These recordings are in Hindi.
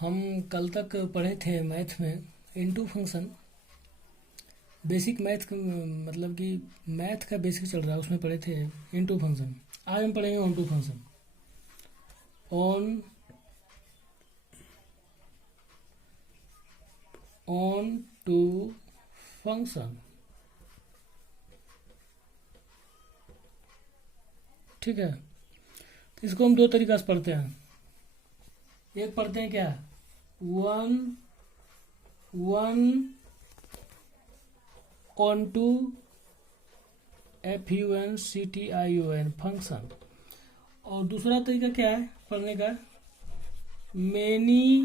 हम कल तक पढ़े थे मैथ में इनटू फंक्शन। बेसिक मैथ मतलब कि मैथ का बेसिक चल रहा है, उसमें पढ़े थे इनटू फंक्शन। आज हम पढ़ेंगे onto function. Onto function, ठीक है। तो इसको हम दो तरीका से पढ़ते हैं। एक पढ़ते हैं क्या, one onto FUNCTION function, और दूसरा तरीका क्या है पढ़ने का, many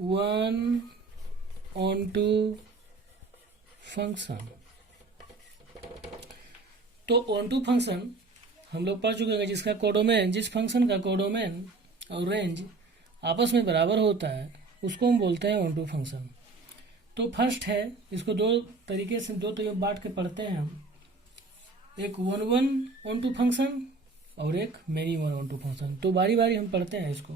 one onto function. तो ऑन टू फंक्शन हम लोग पढ़ चुके हैं, जिसका कोडोमेन, जिस फंक्शन का कोडोमेन और रेंज आपस में बराबर होता है उसको हम बोलते हैं ऑन टू फंक्शन। तो फर्स्ट है, इसको दो तरीके से बांट के पढ़ते हैं हम। एक वन ऑन टू फंक्शन और एक many one onto function. तो बारी बारी हम पढ़ते हैं इसको।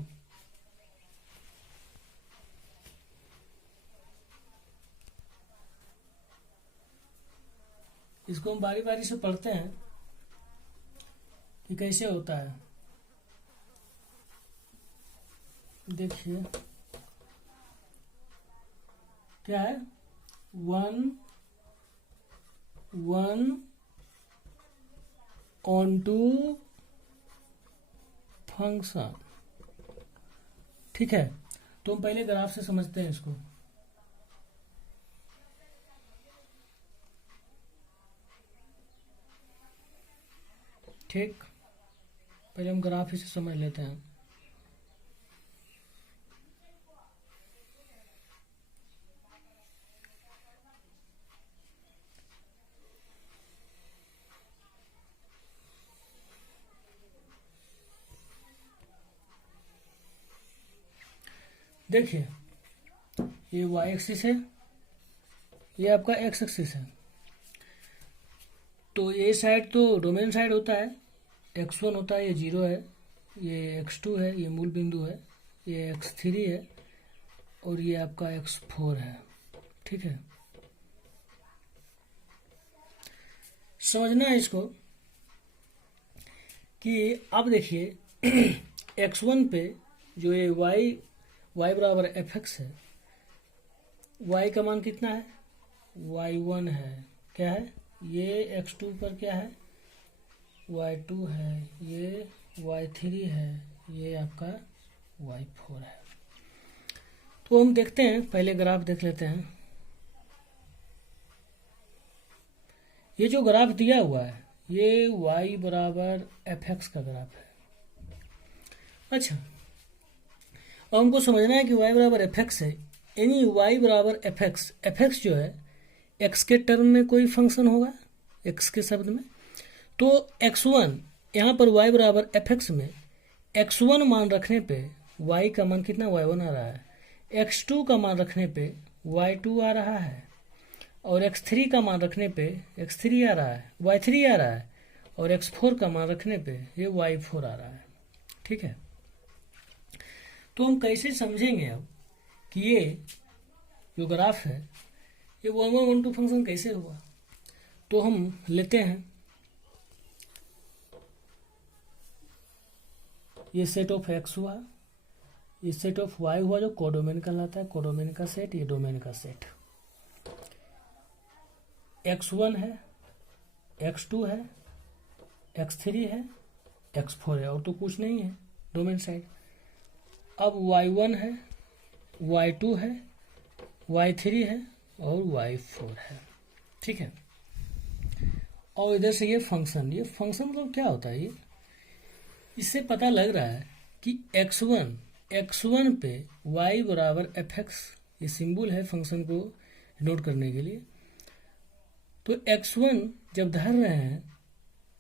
हम बारी बारी से पढ़ते हैं कि कैसे होता है। देखिए क्या है, वन ऑन टू फंक्शन, ठीक है। तो हम पहले ग्राफ से समझते हैं इसको। ठीक, पहले हम ग्राफ ही से समझ लेते हैं। देखिए ये y एक्सिस है, ये आपका x एक्सिस है। तो ये साइड तो डोमेन साइड होता है, x1 होता है, ये 0 है, ये x2 है, ये मूल बिंदु है, ये x3 है और ये आपका x4 है, ठीक है। समझना है इसको कि अब देखिए x1 पे जो ये y बराबर fx है, y का मान कितना है, y1 है, क्या है, ये x2 पर क्या है, y2 है, ये y3 है, ये आपका y4 है। तो हम देखते हैं, पहले ग्राफ देख लेते हैं। ये जो ग्राफ दिया हुआ है ये y बराबर fx का ग्राफ है। अच्छा, अब हमको समझना है कि y बराबर fx है, यानी y बराबर fx जो है x के टर्म में कोई फंक्शन होगा, x के शब्द में। तो x1 यहाँ पर y बराबर fx में x1 मान रखने पे y का मान कितना, y1 आ रहा है, x2 का मान रखने पे y2 आ रहा है, और x3 का मान रखने पे x3 आ रहा है, y3 आ रहा है, और x4 का मान रखने पे ये y4 आ रहा है, ठीक है। तो हम कैसे समझेंगे अब कि ये जो ग्राफ है ये वन टू फंक्शन कैसे हुआ। तो हम लेते हैं ये सेट ऑफ x हुआ, ये सेट ऑफ y हुआ जो कोडोमेन कहलाता है, कोडोमेन का सेट, ये डोमेन का सेट। x1 है, x2 है, x3 है, x4 है, और तो कुछ नहीं है डोमेन साइड। अब y1 है, y2 है, y3 है और y4 है, ठीक है। और इधर से ये फंक्शन मतलब क्या होता है, ये इससे पता लग रहा है कि x1 पे y बराबर fx, ये सिंबल है फंक्शन को नोट करने के लिए। तो x1 जब धर रहे हैं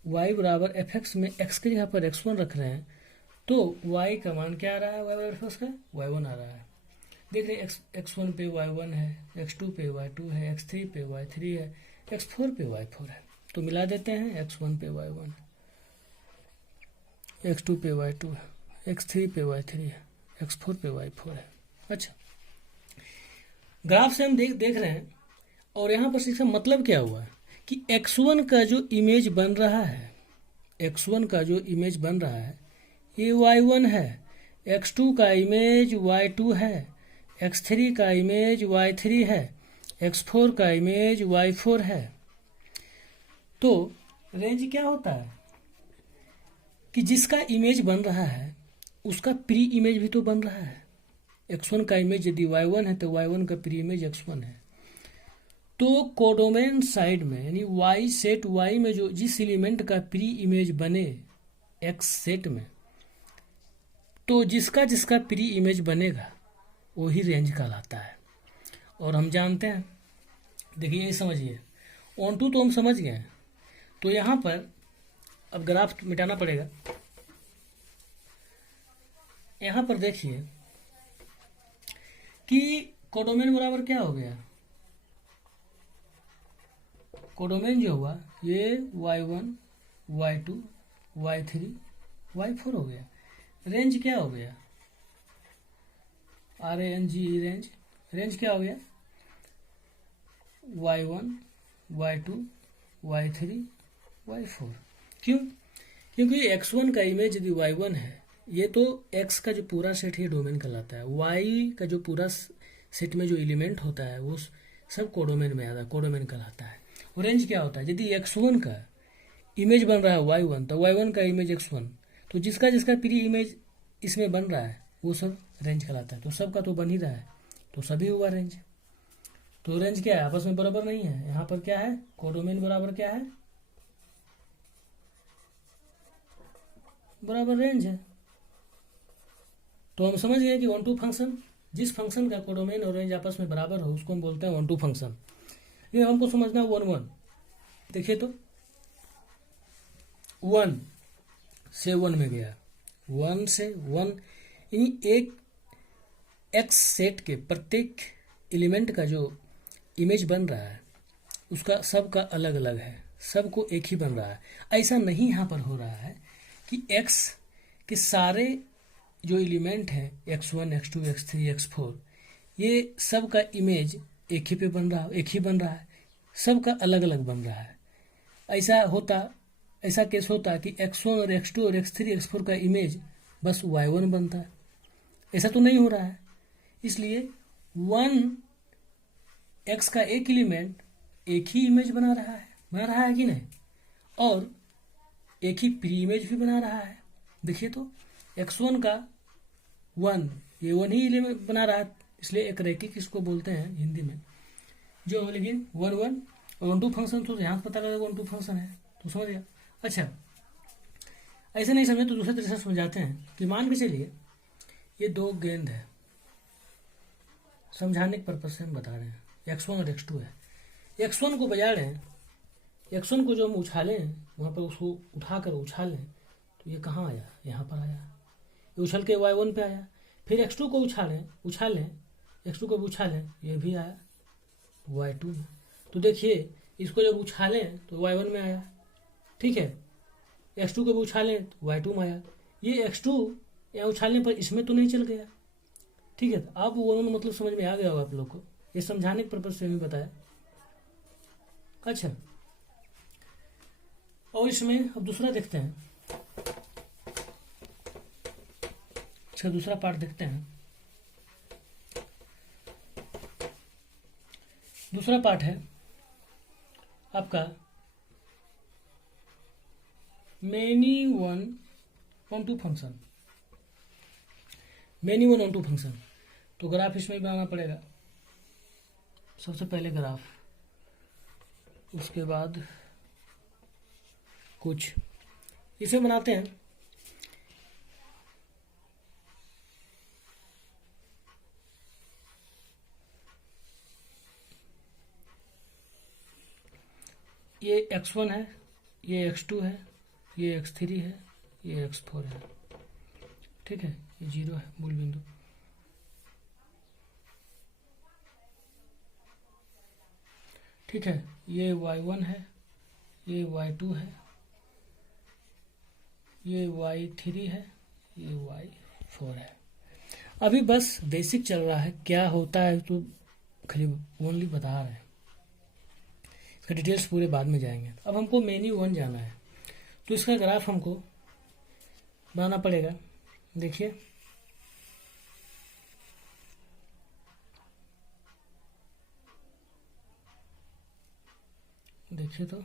y बराबर fx में x के यहाँ पर x1 रख रहे हैं, तो y का मान क्या आ रहा है, y बराबर fx का y1 आ रहा है। देख रहे x1 पे y1 है, x2 पे y2 है, x3 पे y3 है, x4 पे y4 है। तो मिला देते हैं, x1 पे y1, x2 पे y2 है, x3 पे y3 है, x4 पे y4 है। अच्छा, ग्राफ से हम देख रहे हैं, और यहाँ पर इसका मतलब क्या हुआ कि x1 का जो इमेज बन रहा है, x1 का जो इमेज बन रहा है ये y1 है, x2 का इमेज y2 है, x3 का इमेज y3 है, x4 का इमेज y4 है। तो रेंज क्या होता है कि जिसका इमेज बन रहा है उसका प्री इमेज भी तो बन रहा है। x1 का इमेज यदि y1 है तो y1 का प्री इमेज x1 है। तो कोडोमेन साइड में यानी y सेट y में जो जिस एलिमेंट का प्री इमेज बने x सेट में, तो जिसका जिसका प्री इमेज बनेगा वही रेंज कहलाता है। और हम जानते हैं, देखिए ये समझिए, ऑन टू तो हम समझ गए हैं। तो यहाँ पर अब ग्राफ मिटाना पड़ेगा। यहाँ पर देखिए कि कोडोमेन बराबर क्या हो गया, कोडोमेन जो हुआ ये y1 y2 y3 y4 हो गया। रेंज क्या हो गया, RANGE रेंज, रेंज क्या हो गया y1 y2 y3 y4। क्यों? क्योंकि x1 का इमेज यदि y1 है, ये तो x का जो पूरा सेट है डोमेन कहलाता है, y का जो पूरा सेट में जो एलिमेंट होता है वो सब कोडोमेन में आता है, कोडोमेन कहलाता है। और रेंज क्या होता है, यदि x1 का इमेज बन रहा है y1 तो y1 का इमेज x1, तो जिसका जिसका प्री इमेज इसमें बन रहा है वो सब रेंज कहलाता है। तो सबका तो बन ही रहा है, तो सभी हुआ रेंज। तो रेंज क्या है, आपस में बराबर नहीं है। यहाँ पर क्या है, कोडोमेन बराबर क्या है, बराबर रेंज है। तो हम समझ गए कि वन टू फंक्शन, जिस फंक्शन का कोडोमेन और रेंज आपस में बराबर हो उसको हम बोलते हैं वन टू फंक्शन। ये हमको समझना है वन वन। देखिए तो 1 से 1 में गया, 1 से 1 यानी एक एक्स सेट के प्रत्येक एलिमेंट का जो इमेज बन रहा है उसका सबका अलग अलग है, सबको एक ही बन रहा है। ऐसा नहीं यहाँ पर हो रहा है कि x के सारे जो एलिमेंट हैं x1 x2 x3 x4 ये सब का इमेज एक ही पे बन रहा है, एक ही बन रहा है, सबका अलग अलग बन रहा है। ऐसा केस होता कि x1 और x2 और x3 x4 का इमेज बस y1 बनता है। ऐसा तो नहीं हो रहा है, इसलिए 1 x का एक एलिमेंट एक ही इमेज बना रहा है कि नहीं, और एक ही प्री इमेज भी बना रहा है। देखिए तो x1 का 1 ये 1 ही एलिमेंट बना रहा है, इसलिए एक रैखिक इसको बोलते हैं हिंदी में, जो लेकिन 1 1 और 1 2 फंक्शन, तो यहाँ पता लगा 1 2 फंक्शन है, तो समझ गया। अच्छा, ऐसे नहीं समझे तो दूसरे तरह से समझाते हैं कि मान के चलिए ये दो गेंद है, समझाने के पर्पज से हम बता रहे हैं, x1 और x2 है। x1 को बजा रहे हैं, x1 को जो हम उछालें वहाँ पर उसको उठाकर उछालें तो ये कहाँ आया, यहाँ पर आया, ये उछल के y1 पे आया। फिर x2 को उछालें x2 को भी उछालें, ये भी आया y2 में। तो देखिए इसको जब उछालें तो y1 में आया, ठीक है, x2 को भी उछालें तो y2 में आया। ये x2 यहाँ उछालने पर इसमें तो नहीं चल गया, ठीक है। तो आप वो मतलब समझ में आ गया होगा आप लोग को, ये समझाने के पर्पज से हमें बताया। अच्छा, और इसमें अब दूसरा देखते हैं। अच्छा, दूसरा पार्ट देखते हैं। दूसरा पार्ट है आपका many one onto function, many one onto function. तो ग्राफ इसमें बनाना पड़ेगा, सबसे पहले ग्राफ, उसके बाद कुछ इसे बनाते हैं। ये x1 है, ये x2 है, ये x3 है, ये x4 है, ठीक है, ये 0 है मूल बिंदु। ठीक है, ये y1 है, ये y2 है, ये y3 है, ये y4 है। अभी बस बेसिक चल रहा है, क्या होता है तो खाली ओनली बता रहे हैं, इसका डिटेल्स पूरे बाद में जाएंगे। अब हमको मेन्यू 1 जाना है, तो इसका ग्राफ हमको बनाना पड़ेगा। देखिए देखिए तो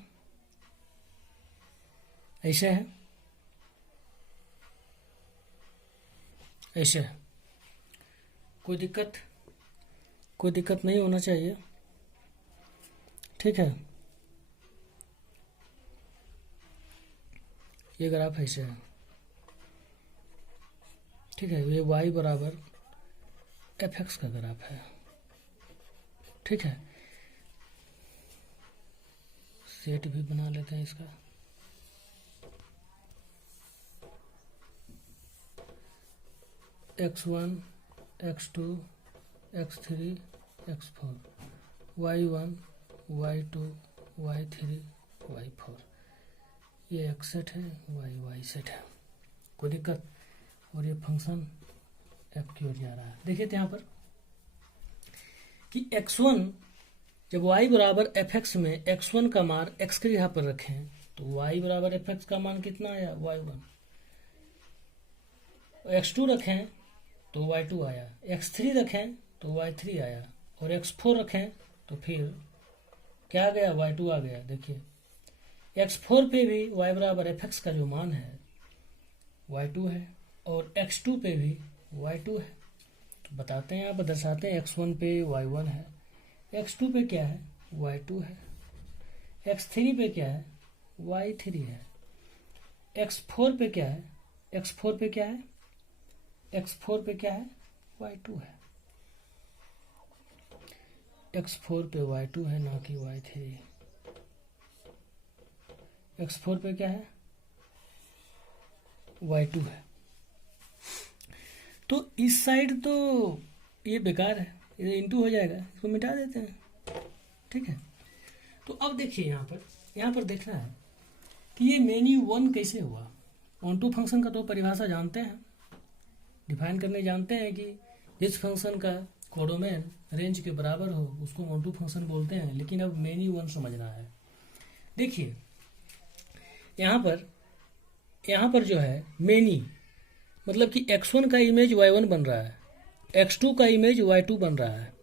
ऐसे है, ऐसे है, कोई दिक्कत नहीं होना चाहिए, ठीक है। ये ग्राफ ऐसे है, ठीक है। ये y बराबर fx का ग्राफ है, ठीक है। सेट भी बना लेते हैं इसका, x1 x2 x3 x4, y1 y2 y3 y4, ये x सेट है, y सेट है, कोई दिक्कत। और ये फंक्शन f की ओर जा रहा है। देखिए यहाँ पर कि x1 जब y बराबर fx में x1 का मान x के यहाँ पर रखें तो y बराबर fx का मान कितना आया, y1। x2 रखें तो y2 आया, x3 रखें तो y3 आया, और x4 रखें तो फिर क्या आ गया, y2 आ गया। देखिए x4 पे भी y बराबर fx का जो मान है y2 है, और x2 पे भी y2 है। तो बताते हैं, यहाँ पर दर्शाते हैं, x1 पे y1 है, x2 पे क्या है, y2 है, x3 पे क्या है, y3 है, x4 पे क्या है, x4 पे क्या है, x4 पे क्या है, y2 है, x4 पे y2 है ना कि y3। x4 पे क्या है, y2 है। तो इस साइड तो ये बेकार है, ये इंटू हो जाएगा, इसको मिटा देते हैं, ठीक है। तो अब देखिए यहाँ पर देखना है कि ये मेन्यू 1 कैसे हुआ। ऑन टू फंक्शन का तो परिभाषा जानते हैं, डिफाइन करने जानते हैं कि जिस फंक्शन का कोडोमेन रेंज के बराबर हो उसको ऑन टू फंक्शन बोलते हैं। लेकिन अब मेन्यू 1 समझना है। देखिए यहाँ पर जो है मेनी मतलब कि x1 का इमेज y1 बन रहा है, x2 का इमेज y2 बन रहा है,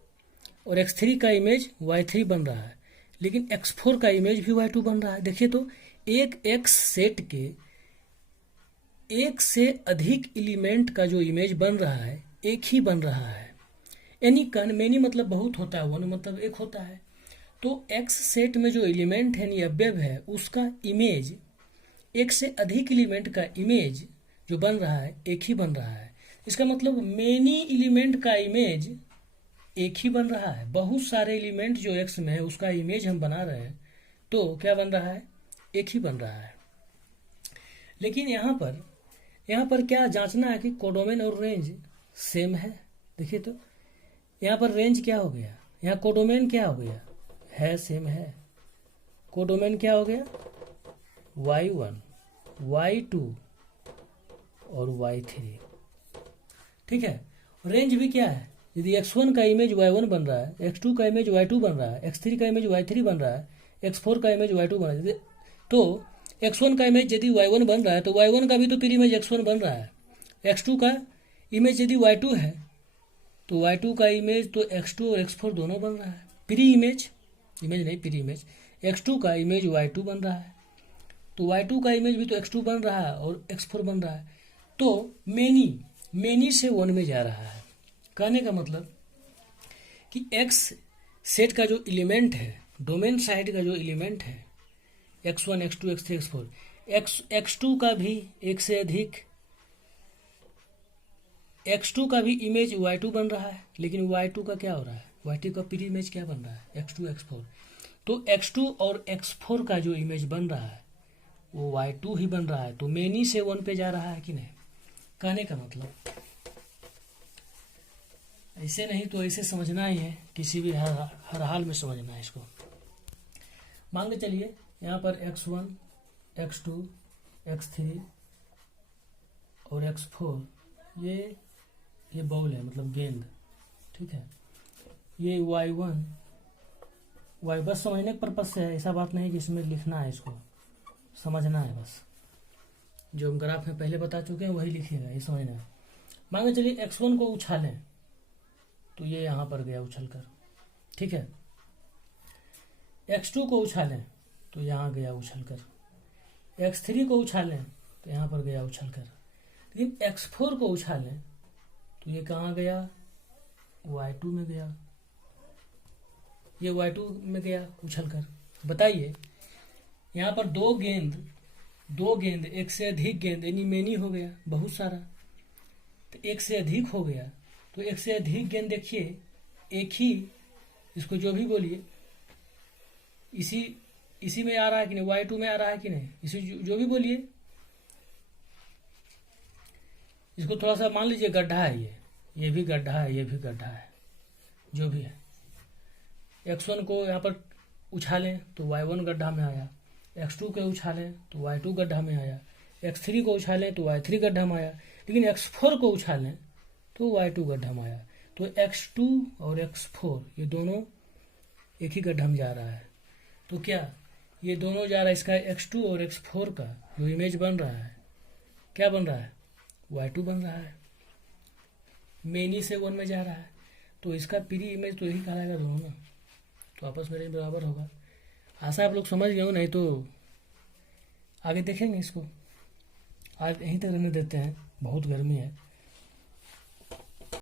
और x3 का इमेज y3 बन रहा है, लेकिन x4 का इमेज भी y2 बन रहा है। देखिए तो एक x सेट के एक से अधिक एलिमेंट का जो इमेज बन रहा है एक ही बन रहा है, यानी मेनी मतलब बहुत होता है, वन मतलब एक होता है। तो x सेट में जो एलिमेंट है यानी अवयव है उसका इमेज एक से अधिक एलिमेंट का इमेज जो बन रहा है एक ही बन रहा है। इसका मतलब मेनी एलिमेंट का इमेज एक ही बन रहा है। बहुत सारे एलिमेंट जो x में है उसका इमेज हम बना रहे हैं तो क्या बन रहा है, एक ही बन रहा है। लेकिन यहाँ पर क्या जांचना है कि कोडोमेन और रेंज सेम है। देखिए तो यहाँ पर रेंज क्या हो गया, यहाँ कोडोमेन क्या हो गया, है सेम है। कोडोमेन क्या हो गया, y1 y2 और y3, ठीक है। रेंज भी क्या है, यदि x1 का इमेज y1 बन रहा है, x2 का इमेज y2 बन रहा है, x3 का इमेज y3 बन रहा है, x4 का इमेज y2 बन रहा है, तो x1 का इमेज यदि y1 बन रहा है तो y1 का भी तो प्री इमेज x1 बन रहा है। x2 का इमेज यदि y2 है तो y2 का इमेज तो x2 और x4 दोनों बन रहा है। प्री इमेज नहीं, प्री इमेज x2 का इमेज y2 बन रहा है, तो y2 का इमेज भी तो x2 बन रहा है और x4 बन रहा है। तो मेनी से 1 में जा रहा है। कहने का मतलब कि x सेट का जो एलिमेंट है, डोमेन साइड का जो एलिमेंट है, x1 x2 x3 x4, x2 का भी एक से अधिक, x2 का भी इमेज y2 बन रहा है, लेकिन y2 का क्या हो रहा है, y2 का प्री इमेज क्या बन रहा है, x2 x4। तो x2 और x4 का जो इमेज बन रहा है वो y2 ही बन रहा है। तो मेनी से 1 पे जा रहा है कि नहीं। कहने का मतलब ऐसे नहीं तो ऐसे समझना ही है, किसी भी हर हाल में समझना है इसको। मान के चलिए यहाँ पर x1 x2 x3 और x4 ये ये बॉल है मतलब गेंद, ठीक है। ये y1 y बस समझने के पर्पज से है, ऐसा बात नहीं कि इसमें लिखना है, इसको समझना है बस। जो हम ग्राफ में पहले बता चुके हैं वही लिखिएगा, ये समझना है। मान के चलिए x1 को उछालें तो ये यहाँ पर गया उछल कर, ठीक है। x2 को उछालें तो यहाँ गया उछल कर, x3 को उछालें तो यहाँ पर गया उछल कर, लेकिन x4 को उछालें तो ये कहाँ गया, y2 में गया, ये y2 में गया उछल कर। बताइए यहाँ पर दो गेंद एक से अधिक गेंद यानी मेनी हो गया, बहुत सारा, तो एक से अधिक हो गया, तो एक से अधिक गेंद देखिए एक ही, इसको जो भी बोलिए इसी में आ रहा है कि नहीं, y2 में आ रहा है कि नहीं, इसी जो भी बोलिए। इसको थोड़ा सा मान लीजिए गड्ढा है, ये भी गड्ढा है, ये भी गड्ढा है, जो भी है। x1 को यहाँ पर उछालें तो y1 गड्ढा में आया, x2 को उछालें तो y2 गड्ढा में आया, x3 को उछालें तो y3 गड्ढा में आया, लेकिन x4 को उछालें तो y2 गड्ढा में आया। तो x2 और x4 ये दोनों एक ही गड्ढा में जा रहा है, तो क्या ये दोनों जा रहा है, इसका x2 और x4 का जो इमेज बन रहा है, क्या बन रहा है, y2 बन रहा है, मेनी से 1 में जा रहा है, तो इसका प्री इमेज तो यही कहलाएगा दोनों ना, तो आपस में बराबर होगा। आशा आप लोग समझ गए हो, नहीं तो आगे देखेंगे इसको। आज यहीं तक रहने देते हैं, बहुत गर्मी है।